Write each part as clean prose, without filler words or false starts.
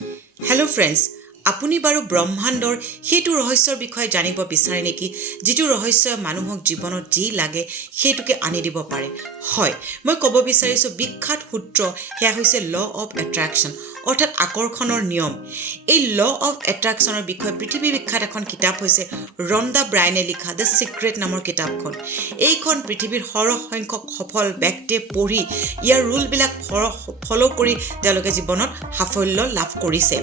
Hello friends, আপুনি বাৰু ব্ৰহ্মাণ্ডৰ হেতু ৰহস্যৰ বিষয়ে জানিব বিচাৰে নেকি যেটো ৰহস্য মানুহক জীৱনত যি লাগে হেতুকে আনি দিব পাৰে হয় মই ক'ব বিচাৰিছো বিখ্যাত সূত্ৰ হেয়া হৈছে ল অফ এট্ৰাকচন অৰ্থাৎ আকৰ্ষণৰ নিয়ম এই ল অফ এট্ৰাকচনৰ বিষয়ে পৃথিৱী বিখ্যাত এখন কিতাপ হৈছে ৰণ্ডা ব্ৰাইনে লিখা দ্য সিক্ৰেট নামৰ কিতাপখন এইখন পৃথিৱীৰ সৰহসংখ্যক সফল ব্যক্তিয়ে পঢ়ি ইয়াৰ ৰুল বিলাক ফলো কৰি তেওঁলোকে জীৱনত সাফল্য লাভ কৰিছে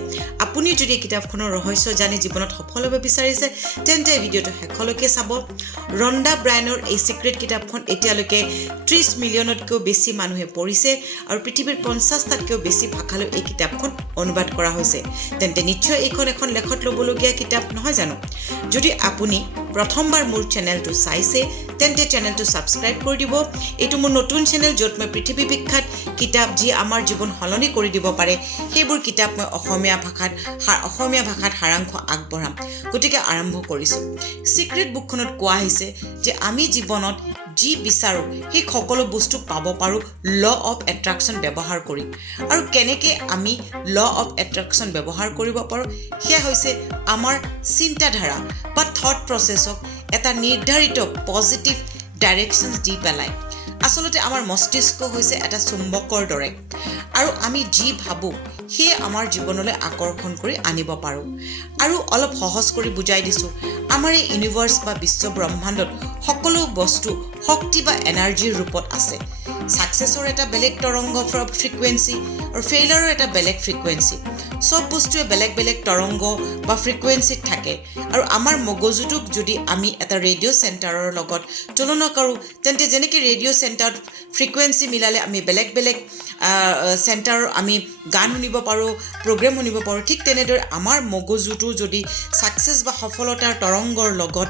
আপুনি যদি কিতাপখনৰ ৰহস্য জানি জীৱনত সফল হ'ব বিচাৰিছে তেন্তে ভিডিওটো শেষলৈকে চাব ৰণ্ডা ব্ৰাইনৰ এই সিক্ৰেট কিতাপখন এতিয়ালৈকে 30 মিলিয়নতকৈও বেছি মানুহে পঢ়িছে আৰু পৃথিৱীৰ 50টাতকৈও বেছি ভাষালৈ এই কিতাপখন অনুবাদ কৰা হৈছে তেন্তে নিশ্চয় এইখন এখন লেখত ল'বলগীয়া কিতাপ নহয় জানো যদি আপুনি প্ৰথমবাৰ মোৰ চেনেলটো চাইছে তেন্তে চেনেলটো সাবস্ক্ৰাইব কৰি দিব এটো মোৰ নতুন চেনেল য'ত মই পৃথিৱী বিখ্যাত কিতাপ যি আমাৰ জীৱন হলনি কৰি দিব পাৰে সেইবোৰ কিতাপ মই অসমীয়া ভাষাত সাৰাংশ আগবঢ়াম গতিকে আৰম্ভ কৰিছো সিক্ৰেট বুকখনত কোৱা হৈছে যে আমি জীৱনত যি বিচাৰো সেই সকলো বস্তু পাব পাৰো ল অফ এট্ৰাকচন ব্যৱহাৰ কৰি আৰু কেনেকৈ আমি ল অফ এট্ৰাকচন ব্যৱহাৰ কৰিব পাৰো হেয়া হৈছে আমাৰ চিন্তাধাৰা বা থট প্ৰসেছক এটা নিৰ্ধাৰিত পজিটিভ ডাইৰেকশনছ দি পেলাই আসলতে আমাৰ মস্তিষ্ক হৈছে এটা চুম্বকৰ দৰে আৰু আমি যি ভাবো সেই আমাৰ জীৱনলৈ আকৰ্ষণ কৰি আনিব পাৰো আৰু অলপ সহজ কৰি বুজাই দিছো আমাৰ এই ইউনিভাৰ্স বা বিশ্ব ব্ৰহ্মাণ্ডত সকলো বস্তু শক্তি বা এনাৰ্জিৰ ৰূপত আছে সাকসেছৰ এটা বেলেগ তৰংগ ফ্ৰিকুৱেন্সি আৰু ফেইলাৰৰ এটা বেলেগ ফ্ৰিকুৱেন্সি সব বস্তুৱে বেলেগ বেলেগ তৰংগ বা ফ্ৰিকুৱেন্সিত থাকে আৰু আমাৰ মগজুটোক যদি আমি এটা ৰেডিও চেণ্টাৰৰ লগত তুলনা কৰো তেন্তে যেনেকৈ ৰেডিও চেণ্টাৰত ফ্ৰিকুৱেন্সি মিলালে আমি বেলেগ বেলেগ চেণ্টাৰ আমি গান শুনিব পাৰো প্ৰগ্ৰাম শুনিব পাৰো ঠিক তেনেদৰে আমাৰ মগজুটো যদি সাকসেছ বা সফলতাৰ তৰংগৰ লগত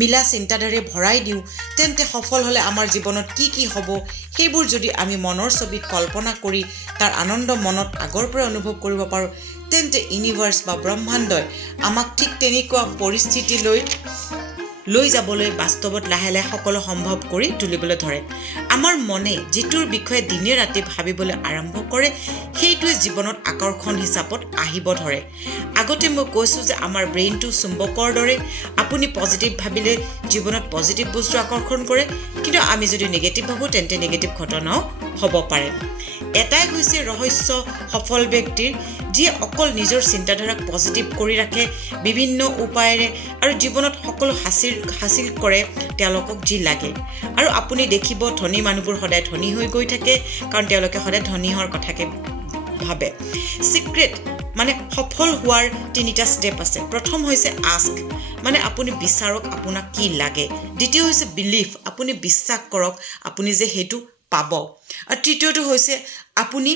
মিলা চিন্তাধাৰে ভৰাই দিও তেন্তে সফল হলে আমাৰ জীৱনত কি হ'ব সেইবোৰ যদি আমি মনৰ ছবিত কল্পনা কৰি তাৰ আনন্দ মনত আগৰ পৰা অনুভৱ কৰিব পাৰো তেন্তে ইউনিভাৰ্স বা ব্ৰহ্মাণ্ডই আমাক ঠিক তেনেকুৱা পৰিস্থিতি লৈ যাবলৈ বাস্তৱত লাহে লাহে সকলো সম্ভৱ কৰি তুলিবলৈ ধৰে আমাৰ মনে যেটোৰ বিষয়ে দিনে ৰাতি ভাবিবলৈ আৰম্ভ কৰে সেইটোৱে জীৱনত আকৰ্ষণ হিচাপত আহিব ধৰে আগতে মই কৈছো যে আমাৰ ব্ৰেইনটো চুম্বকৰ দৰে আপুনি পজিটিভ ভাবিলে জীৱনত পজিটিভ বস্তু আকৰ্ষণ কৰে কিন্তু আমি যদি নেগেটিভ ভাবো তেন্তে নেগেটিভ ঘটনাও হ'ব পাৰে এটাই হৈছে ৰহস্য সফল ব্যক্তিৰ যিয়ে অকল নিজৰ চিন্তাধাৰাক পজিটিভ কৰি ৰাখে বিভিন্ন উপায়েৰে আৰু জীৱনত সকলো হাসিল কৰে তেওঁলোকক যি লাগে আৰু আপুনি দেখিব ধনী মানুহবোৰ সদায় ধনী হৈ গৈ থাকে কাৰণ তেওঁলোকে সদায় ধনী হোৱাৰ কথাকে ভাবে সিক্ৰেট মানে সফল হোৱাৰ তিনিটা ষ্টেপ আছে প্ৰথম হৈছে আস্ক মানে আপুনি বিচাৰক আপোনাক কি লাগে দ্বিতীয় হৈছে বিলিফ আপুনি বিশ্বাস কৰক আপুনি যে হেতু পাব আৰু তৃতীয়টো হৈছে আপুনি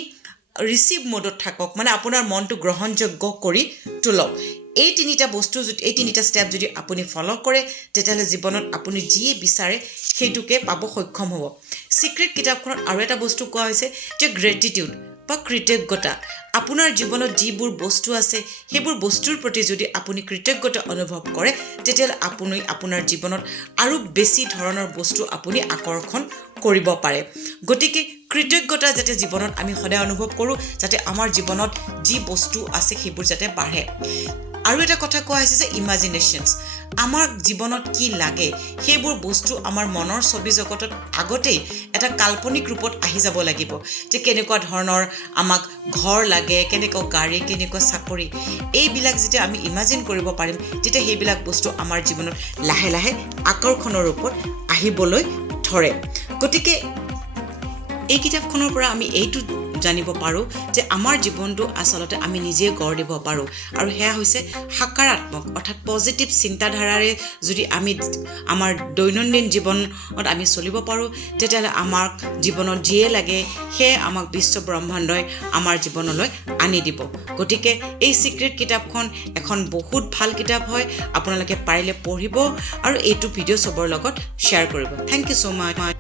ৰিসিভ মোডত থাকক মানে আপোনাৰ মনটো গ্ৰহণযোগ্য কৰি তোলক এই তিনিটা ষ্টেপ যদি আপুনি ফলো কৰে তেতিয়াহ'লে জীৱনত আপুনি যি বিচাৰে সেইটোকে পাব সক্ষম হ'ব সিক্ৰেট কিতাপখনত আৰু এটা বস্তু কোৱা হৈছে যে গ্ৰেটিটিউড বা কৃতজ্ঞতা আপোনাৰ জীৱনত যিবোৰ বস্তু আছে সেইবোৰ বস্তুৰ প্ৰতি যদি আপুনি কৃতজ্ঞতা অনুভৱ কৰে তেতিয়াহ'লে আপুনি আপোনাৰ জীৱনত আৰু বেছি ধৰণৰ বস্তু আপুনি আকৰ্ষণ কৰিব পাৰে গতিকে কৃতজ্ঞতা যাতে জীৱনত আমি সদায় অনুভৱ কৰো যাতে আমাৰ জীৱনত যি বস্তু আছে সেইবোৰ যাতে বাঢ়ে আৰু এটা কথা কোৱা হৈছে যে ইমাজিনেশনছ আমাৰ জীৱনত কি লাগে সেইবোৰ বস্তু আমাৰ মনৰ ছবি জগতত আগতেই এটা কাল্পনিক ৰূপত আহি যাব লাগিব যে কেনেকুৱা ধৰণৰ আমাক ঘৰ লাগে কেনেকুৱা গাড়ী কেনেকুৱা চাকৰি এইবিলাক যেতিয়া আমি ইমাজিন কৰিব পাৰিম তেতিয়া সেইবিলাক বস্তু আমাৰ জীৱনত লাহে লাহে আকৰ্ষণৰ ৰূপত আহিবলৈ ধৰে গতিকে এই কিতাপখনৰ পৰা আমি এইটো জানিব পাৰো যে আমাৰ জীৱনটো আসলতে আমি নিজে গঢ় দিব পাৰো আৰু হেয়া হৈছে সকাৰাত্মক অৰ্থাৎ পজিটিভ চিন্তাধাৰাৰে যদি আমি আমাৰ দৈনন্দিন জীৱনত আমি চলিব পাৰো তেতিয়াহ'লে আমাৰ জীৱনত যিয়ে লাগে সেয়ে আমাক বিশ্ব ব্ৰহ্মাণ্ডই আমাৰ জীৱনলৈ আনি দিব গতিকে এই সিক্ৰেট কিতাপখন এখন বহুত ভাল কিতাপ হয় আপোনালোকে পাৰিলে পঢ়িব আৰু এইটো ভিডিঅ' সবৰ লগত শ্বেয়াৰ কৰিব থ্যাংক ইউ সো মাচ